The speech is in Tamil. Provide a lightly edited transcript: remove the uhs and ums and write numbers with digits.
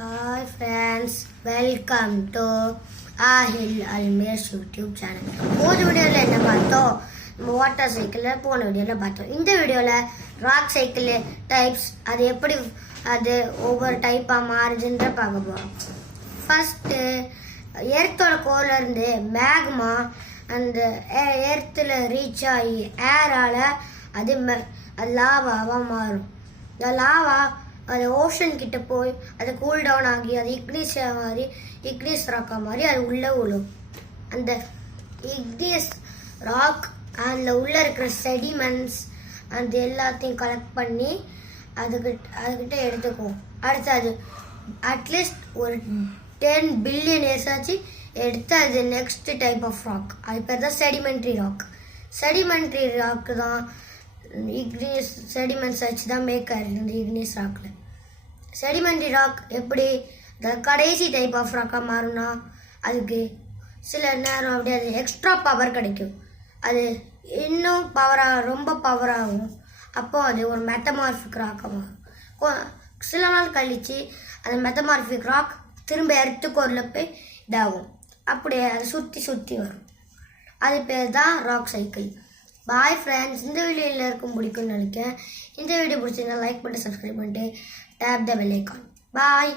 Hi friends, welcome to Ahil Almir's YouTube channel. போன வீடியோவில் என்ன பார்த்தோம்? வாட்டர் சைக்கிளில் போன வீடியோவில் பார்த்தோம். இந்த வீடியோவில் ராக் சைக்கிள் டைப்ஸ் அது எப்படி அது ஒவ்வொரு டைப்பாக மாறுதுன்ற பார்க்க போகிறோம். ஃபர்ஸ்ட்டு எர்த்தோட கோர்லேருந்து மேக்மா அந்த எர்த்தில் ரீச் ஆகி ஏரால் அது லாவாவாக மாறும். இந்த லாவா அது ஓஷன் கிட்ட போய் அது கூல் டவுன் ஆகி அது இக்னிஸ் ராக்கா மாதிரி அது உள்ளே விழும். அந்த இக்னிஸ் ராக் அதில் உள்ளே இருக்கிற செடிமெண்ட்ஸ் அந்த எல்லாத்தையும் கலெக்ட் பண்ணி அதுக்கிட்ட எடுத்துக்குவோம். அடுத்து அது அட்லீஸ்ட் ஒரு 10 பில்லியன் இயர்ஸ் ஆச்சு எடுத்து அது நெக்ஸ்ட் டைப் ஆஃப் ராக், அது பேர் தான் செடிமெண்ட்ரி ராக். செடிமெண்ட்ரி ராக்கு தான் இக்னிஸ் செடிமெண்ட்ஸ் வச்சு தான் மேக் ஆகிருக்கு இந்த இக்னிஸ் ராக்கில். செடிமெண்ட்ரி ராக் எப்படி இந்த கடைசி டைப் ஆஃப் ராக்காக மாறும்னா அதுக்கு சில நேரம் அப்படியே அது எக்ஸ்ட்ரா பவர் கிடைக்கும். அது இன்னும் ரொம்ப பவராகும். அப்போது அது ஒரு மெட்டமார்பிக் ராக்காக மாறும். சில நாள் கழித்து அந்த மெட்டமார்பிக் ராக் திரும்ப எர்த்துக்கோரில் போய் இதாகும். அப்படியே அது சுற்றி வரும். அது பேர் தான் ராக் சைக்கிள். பாய் ஃப்ரெண்ட்ஸ், இந்த வீடியோ எல்லாருக்கும் பிடிக்கும்னு நினைக்கிறேன். இந்த வீடியோ பிடிச்சிருந்தா லைக் பண்ணிட்டு சப்ஸ்கிரைப் பண்ணிட்டு tap the bell icon. Bye.